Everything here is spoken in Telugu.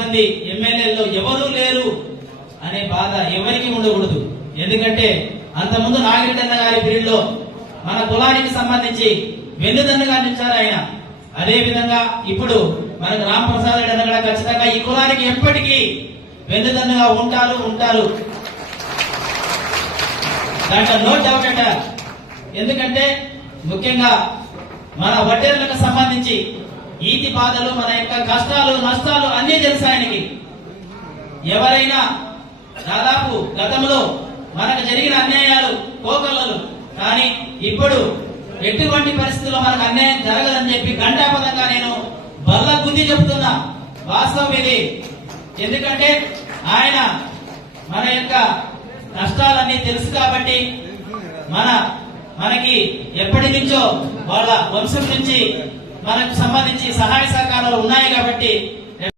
మంది ఎమ్మెల్యేల్లో ఎవరూ లేరు అనే బాధ ఎవరికి ఉండకూడదు. ఎందుకంటే అంతకుముందు నాగిరెడ్డన్న గారి పీరియడ్లో మన కులానికి సంబంధించి వెన్నుదన్నుగా నిలిచారు ఆయన. అదే విధంగా ఇప్పుడు మనకు రామ్ ప్రసాద్ రెడ్డి అన్న కూడా ఖచ్చితంగా ఈ కులానికి ఎప్పటికీ వెన్నుదన్నుగా ఉంటారు ఉంటారు. దాంట్లో నో డౌట్ అంట ఎందుకంటే ముఖ్యంగా మన వడ్డేరులకు సంబంధించి ఈతి బాధలు మన యొక్క కష్టాలు నష్టాలు అన్నీ తెలుసు ఆయనకి? ఎవరైనా దాదాపు గతంలో మనకు జరిగిన అన్యాయాలు కోకలలు కానీ ఇప్పుడు ఎటువంటి పరిస్థితుల్లో మనకు అన్యాయం జరగదని చెప్పి గంటాపదంగా నేను బల్ల గుద్ది చెబుతున్నా. వాస్తవం ఇది. ఎందుకంటే ఆయన మన యొక్క కష్టాలన్నీ తెలుసు కాబట్టి మన మనకి ఎప్పటి నుంచో వాళ్ళ వంశం నుంచి మనకు సంబంధించి సహాయ సహకారాలు ఉన్నాయి కాబట్టి